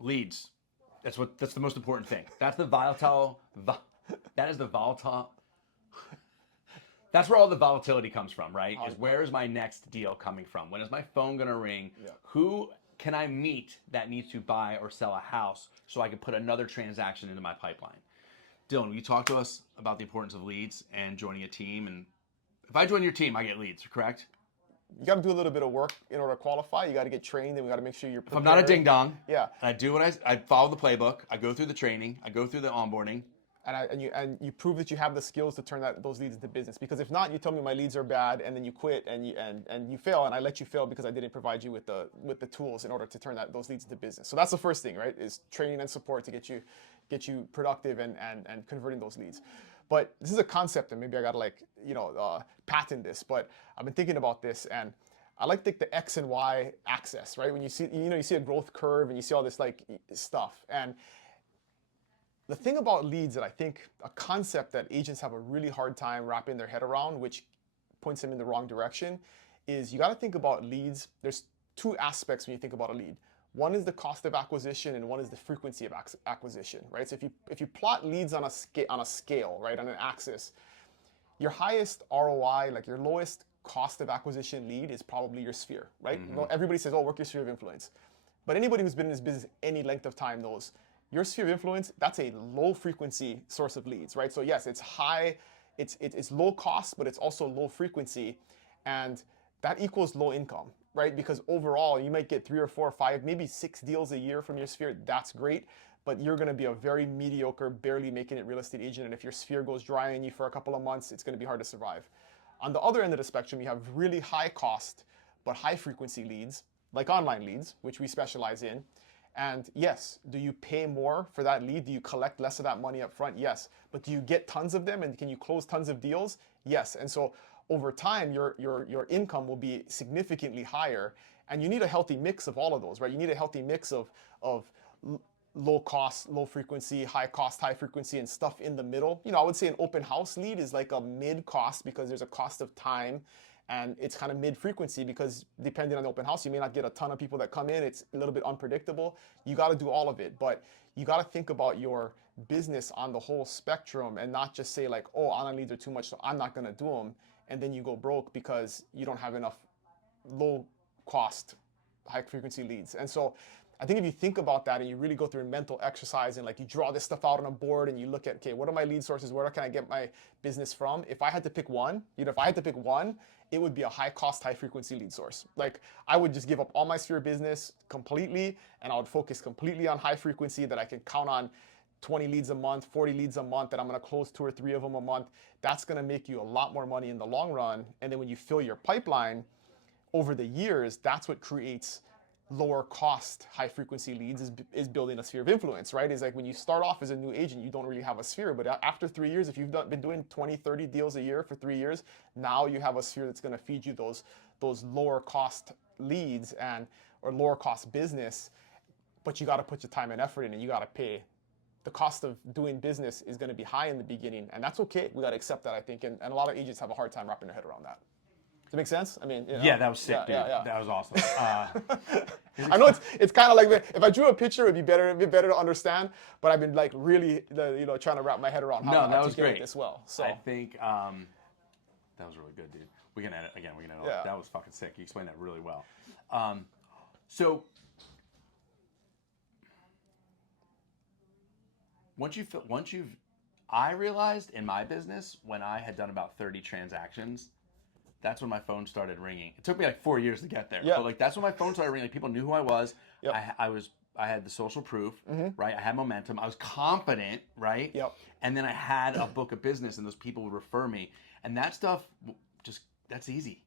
Leads. That's the most important thing. That's the volatile. That is the volatile. That's where all the volatility comes from, right? Is where is my next deal coming from? When is my phone gonna ring? Yeah. Who can I meet that needs to buy or sell a house so I can put another transaction into my pipeline? Dylan, will you talk to us about the importance of leads and joining a team? And if I join your team, I get leads, correct? You got to do a little bit of work in order to qualify. You got to get trained, and we got to make sure you're prepared. If I'm not a ding dong, yeah, and I do what I follow the playbook, I go through the training, I go through the onboarding, and you prove that you have the skills to turn those leads into business. Because if not, you tell me my leads are bad, and then you quit and you fail, and I let you fail because I didn't provide you with the tools in order to turn those leads into business. So that's the first thing, right? Is training and support to get you productive and converting those leads. But this is a concept, and maybe I gotta patent this. But I've been thinking about this, and I like the X and Y axis, right? When you see a growth curve and you see all this stuff. And the thing about leads that I think a concept that agents have a really hard time wrapping their head around, which points them in the wrong direction, is you got to think about leads. There's two aspects when you think about a lead. One is the cost of acquisition, and one is the frequency of acquisition, right? So if you plot leads on a scale, right, on an axis, your highest ROI, like your lowest cost of acquisition lead, is probably your sphere, right? Mm-hmm. Everybody says, "Oh, work your sphere of influence," but anybody who's been in this business any length of time knows your sphere of influence. That's a low frequency source of leads, right? So yes, it's high, it's low cost, but it's also low frequency, and that equals low income, right? Because overall, you might get 3 or 4 or 5, maybe 6 deals a year from your sphere. That's great. But you're going to be a very mediocre, barely making it real estate agent. And if your sphere goes dry on you for a couple of months, it's going to be hard to survive. On the other end of the spectrum, you have really high cost, but high frequency leads, like online leads, which we specialize in. And yes, do you pay more for that lead? Do you collect less of that money up front? Yes. But do you get tons of them, and can you close tons of deals? Yes. And so over time, your income will be significantly higher. And you need a healthy mix of all of those, right? You need a healthy mix of low cost, low frequency, high cost, high frequency, and stuff in the middle. I would say an open house lead is like a mid cost because there's a cost of time, and it's kind of mid frequency because depending on the open house, you may not get a ton of people that come in. It's a little bit unpredictable. You got to do all of it, but you got to think about your business on the whole spectrum and not just say like, oh, online leads are too much, so I'm not going to do them. And then you go broke because you don't have enough low cost, high frequency leads. And so I think if you think about that and you really go through a mental exercise and like you draw this stuff out on a board and you look at, okay, what are my lead sources? Where can I get my business from? If I had to pick one, it would be a high cost, high frequency lead source. Like I would just give up all my sphere business completely, and I would focus completely on high frequency that I can count on 20 leads a month, 40 leads a month, that I'm going to close 2 or 3 of them a month. That's going to make you a lot more money in the long run. And then when you fill your pipeline over the years, that's what creates lower cost, high frequency leads is building a sphere of influence, right? It's like when you start off as a new agent, you don't really have a sphere, but after 3 years, if you've been doing 20, 30 deals a year for 3 years, now you have a sphere that's going to feed you those lower cost leads or lower cost business, but you got to put your time and effort in, and you got to pay. The cost of doing business is going to be high in the beginning, and that's okay. We got to accept that, I think, and a lot of agents have a hard time wrapping their head around that. Does it make sense? I mean, yeah, that was sick, dude. Yeah. That was awesome. I know it's kind of like if I drew a picture, it'd be better to understand. But I've been like really, trying to wrap my head around how to articulate this well. So I think that was really good, dude. We can edit again. Yeah. That was fucking sick. You explained that really well. So I realized in my business when I had done about 30 transactions, that's when my phone started ringing. It took me like 4 years to get there. Yeah. But like that's when my phone started ringing. Like people knew who I was. Yep. I had the social proof, right? I had momentum. I was confident, right? Yep. And then I had a book of business, and those people would refer me. And that stuff, that's easy.